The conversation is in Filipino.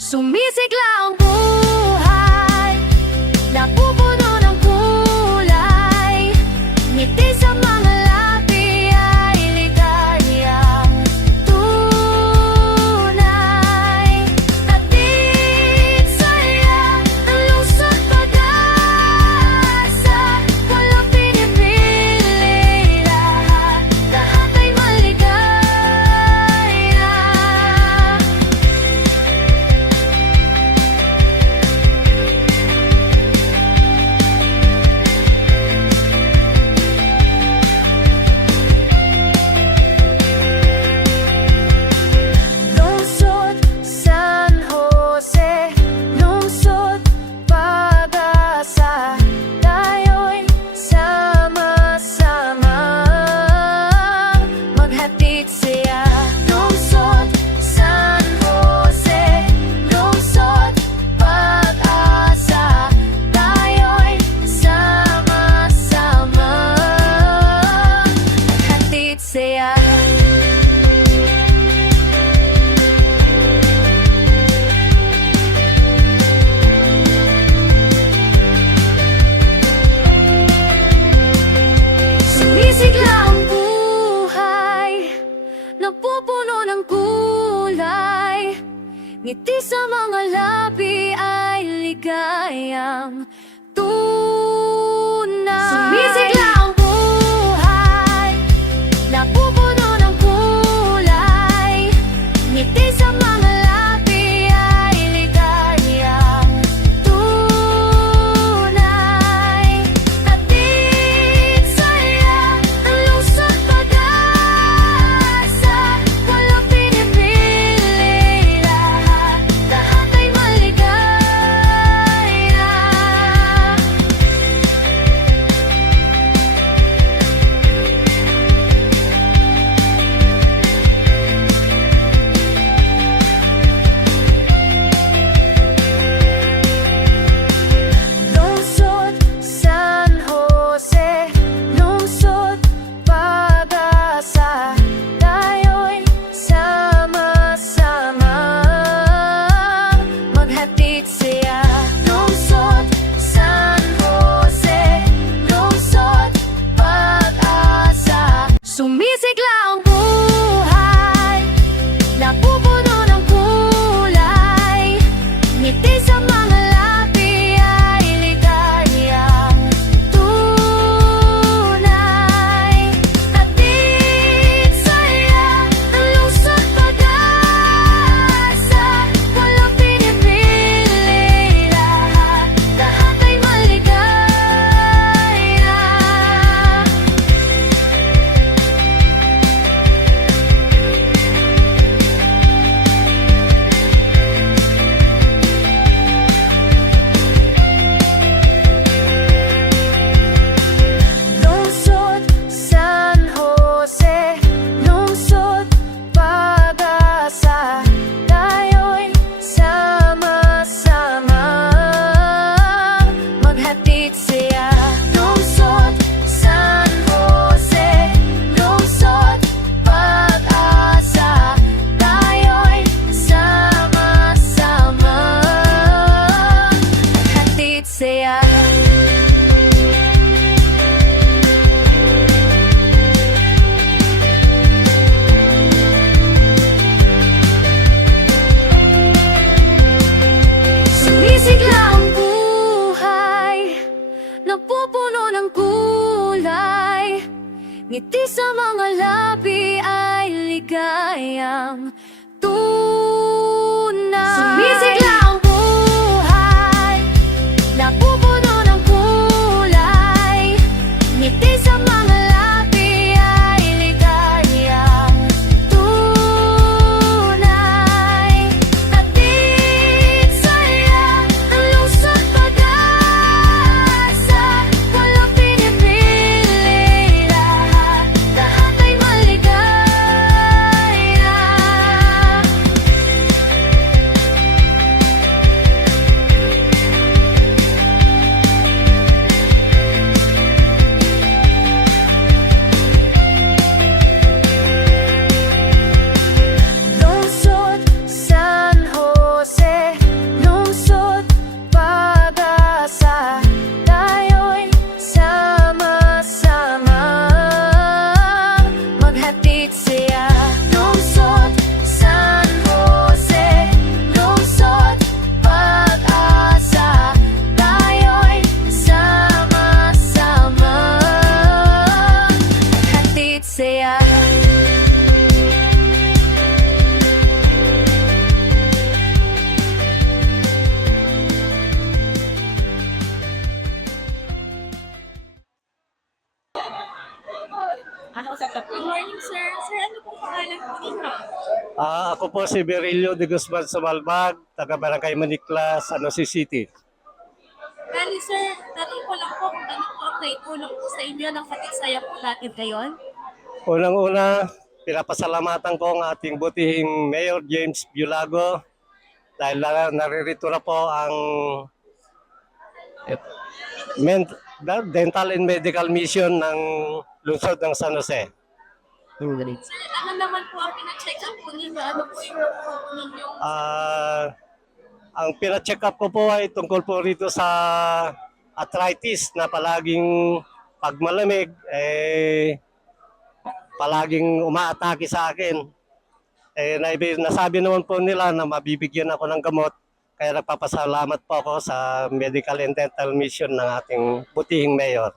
Sumisigla ang buhay, napupuno ng kulay, ngiti sa mga labi ay ligayang tunay. Hatid saya ng lungsod pag-asa, walang pinipili, lahat ay maligaya. Lungsod San Jose, lungsod pag-asa, tayo'y sama-sama maghatid siya. Lungsod San Jose, lungsod pag-asa, tayo'y sama-sama maghatid siya. Sumisigla ang buhay, napupuno ng kulay, ngiti sa mga labi ay ligayang tunay. Sumisigla ang buhay, napupuno ng kulay, ngiti sa mga labi ay ligayang tunay. Hatid saya ng lungsod pag-asa, walang pinipili, lahat ay maligaya. Lungsod San Jose, lungsod pag-asa, tayo'y sama-sama maghatid siya. Lungsod San Jose, lungsod pag-asa. Sumisigla ang buhay, napupuno ng kulay, ngiti sa mga labi ay ligayang tunay. Hatid saya ng lungsod pag-asa, walang pinipili, lahat ay maligaya. Lungsod San Jose, lungsod pag-asa, tayo'y sama-sama maghatid siya. Lungsod San Jose, lungsod pag-asa, tayo'y sama-sama maghatid siya. Sumisigla ang buhay, napupuno ng kulay, ngiti sa mga labi ay ligayang tunay. Sumisigla ang buhay, napupuno ng kulay, ngiti sa mga labi ay ligayang tunay. Hatid saya ng lungsod pag-asa, walang pinipili, lahat ay maligaya. Ako po si Berilio de Guzman Sumalbag, taga Barangay Manikla, San Jose City. Bali sir, tanong ko lang po kung ano po ang naitulong po sa inyo ng Katiksaya po natin ngayon. Unang-una, pinapasalamatan ko ang ating butihing Mayor James Bulago dahil naririto na po ang dental and medical mission ng lungsod ng San Jose. Sir, ano naman po ang pina-check up po ninyo? Ano po yung ninyong Ang pina-check up ko po ay tungkol po rito sa arthritis na palaging pag malamig, palaging umaatake sa akin. Nasabi naman po nila na mabibigyan ako ng gamot, kaya nagpapasalamat po ako sa medical and dental mission ng ating butihing mayor.